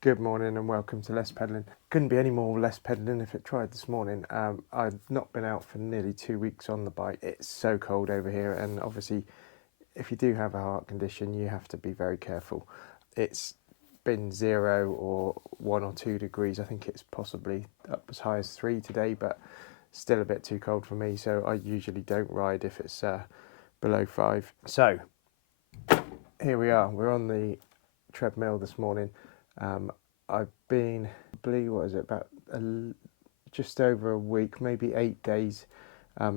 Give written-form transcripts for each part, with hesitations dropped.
Good morning and welcome to Less Pedaling. Couldn't be any more less pedaling if it tried this morning. I've not been out for nearly 2 weeks on the bike. It's so cold over here, and obviously if you do have a heart condition you have to be very careful. It's been 0 or 1 or 2 degrees. I think it's possibly up as high as 3 today, but still a bit too cold for me, so I usually don't ride if it's below 5. So here we are, we're on the treadmill this morning. I've been, just over a week, maybe 8 days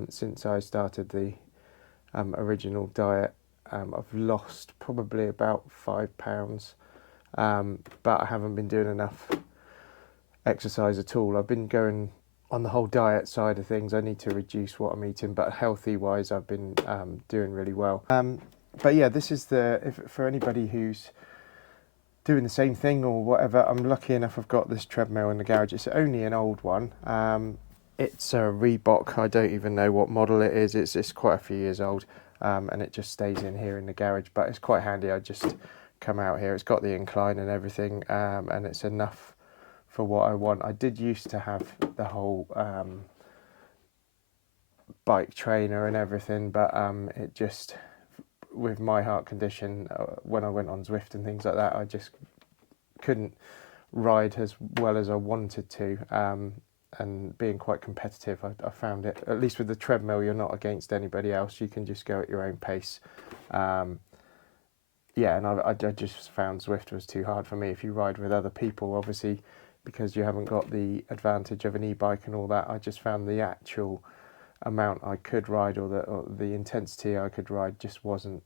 since I started the original diet. I've lost probably about £5, but I haven't been doing enough exercise at all. I've been going on the whole diet side of things. I need to reduce what I'm eating, but healthy wise I've been doing really well. But yeah, this is for anybody who's doing the same thing or whatever. I'm lucky enough I've got this treadmill in the garage. It's only an old one. It's a Reebok. I don't even know what model it is. It's quite a few years old, and it just stays in here in the garage, but it's quite handy. I just come out here. It's got the incline and everything, and it's enough for what I want. I did used to have the whole bike trainer and everything, but it just, with my heart condition, when I went on Zwift and things like that, I just couldn't ride as well as I wanted to, and being quite competitive, I found it, at least with the treadmill, you're not against anybody else. You can just go at your own pace. Yeah, and I just found Zwift was too hard for me. If you ride with other people, obviously, because you haven't got the advantage of an e-bike and all that, I just found the actual amount I could ride, or the intensity I could ride, just wasn't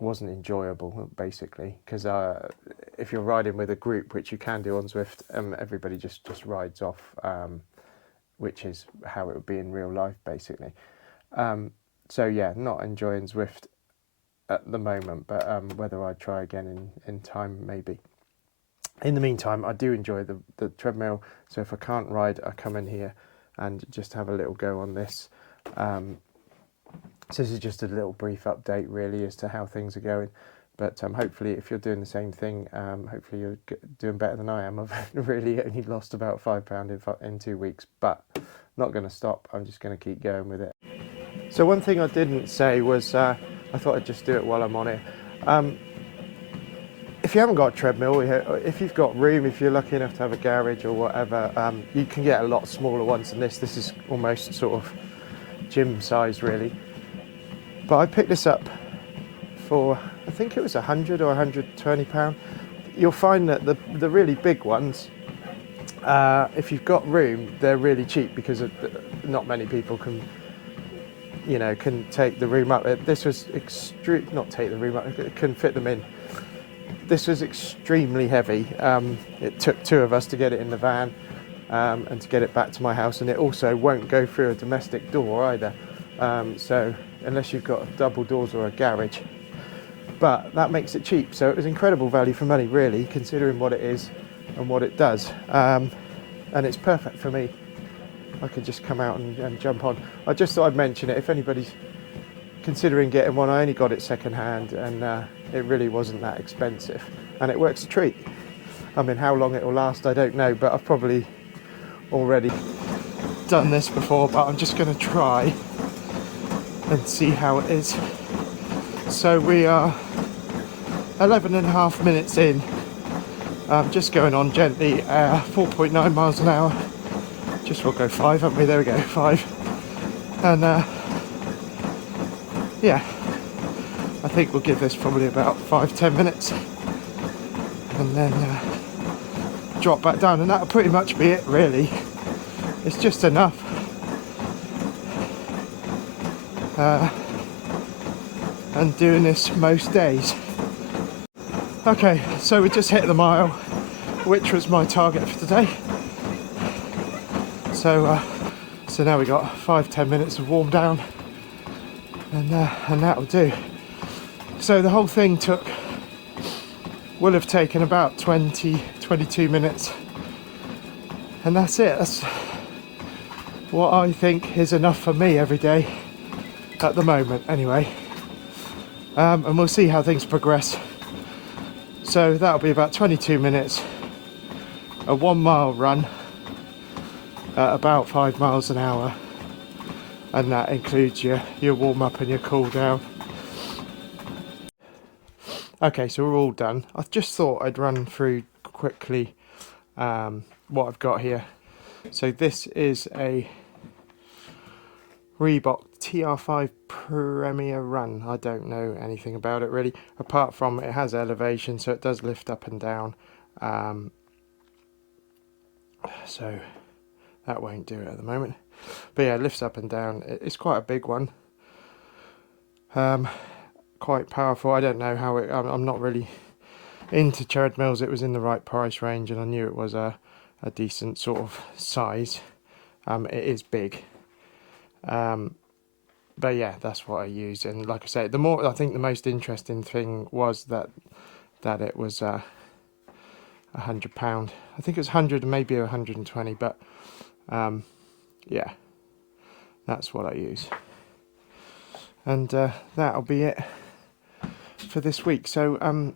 enjoyable, basically, because if you're riding with a group, which you can do on Zwift, everybody just rides off, which is how it would be in real life, basically. So yeah, not enjoying Zwift at the moment, but whether I'd try again in time, maybe. In the meantime, I do enjoy the treadmill, so if I can't ride, I come in here and just have a little go on this. So this is just a little brief update really as to how things are going, but hopefully if you're doing the same thing, hopefully you're doing better than I am. I've really only lost about £5 in 2 weeks, but not going to stop. I'm just going to keep going with it. So one thing I didn't say was, I thought I'd just do it while I'm on it. If you haven't got a treadmill, if you've got room, if you're lucky enough to have a garage or whatever, you can get a lot smaller ones than this. This is almost sort of gym size really. But I picked this up for, I think it was £100 or £120. You'll find that the really big ones, if you've got room, they're really cheap, because not many people can take the room up. This was not take the room up, it couldn't fit them in. This was extremely heavy. It took 2 of us to get it in the van and to get it back to my house, and it also won't go through a domestic door either, so unless you've got double doors or a garage. But that makes it cheap, so it was incredible value for money really, considering what it is and what it does, and it's perfect for me. I could just come out and jump on. I just thought I'd mention it if anybody's considering getting one. I only got it second hand, and it really wasn't that expensive, and it works a treat. I mean, how long it will last I don't know, but I've probably already done this before, but I'm just going to try and see how it is. So we are 11.5 minutes in, just going on gently, 4.9 miles an hour. Just we'll go 5, haven't we? There we go, 5. And yeah, I think we'll give this probably about 5-10 minutes, and then drop back down, and that'll pretty much be it really. It's just enough. And doing this most days. Okay, so we just hit the mile, which was my target for today. So now we got 5-10 minutes of warm down, and that'll do. So the whole thing will have taken about 20-22 minutes, and that's it. That's what I think is enough for me every day at the moment anyway. And we'll see how things progress. So that'll be about 22 minutes, a 1 mile run at about 5 miles an hour, and that includes your warm up and your cool down. Okay, so we're all done. I just thought I'd run through quickly what I've got here. So this is a Reebok TR5 Premier Run. I don't know anything about it really, apart from it has elevation, so it does lift up and down. So that won't do it at the moment. But yeah, it lifts up and down. It's quite a big one. Quite powerful. I don't know how it... I'm not really into treadmills. It was in the right price range, and I knew it was a decent sort of size. It is big. But yeah, that's what I used. And like I say, I think the most interesting thing was that it was £100. I think it was 100, maybe 120, but yeah, that's what I use. And that'll be it for this week. So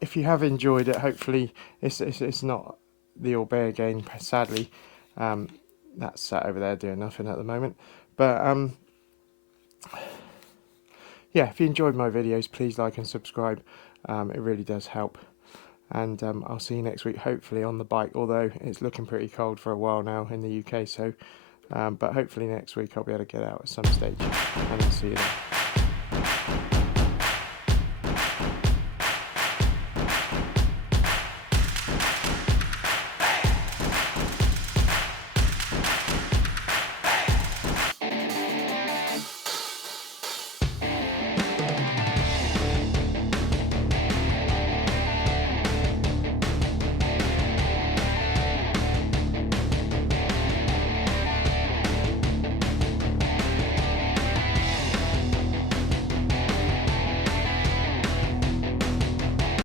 if you have enjoyed it, hopefully it's not the Orbea again, sadly. That's sat over there doing nothing at the moment. But yeah, if you enjoyed my videos, please like and subscribe. It really does help. And I'll see you next week, hopefully on the bike, although it's looking pretty cold for a while now in the UK. So, but hopefully next week I'll be able to get out at some stage, and I'll see you then.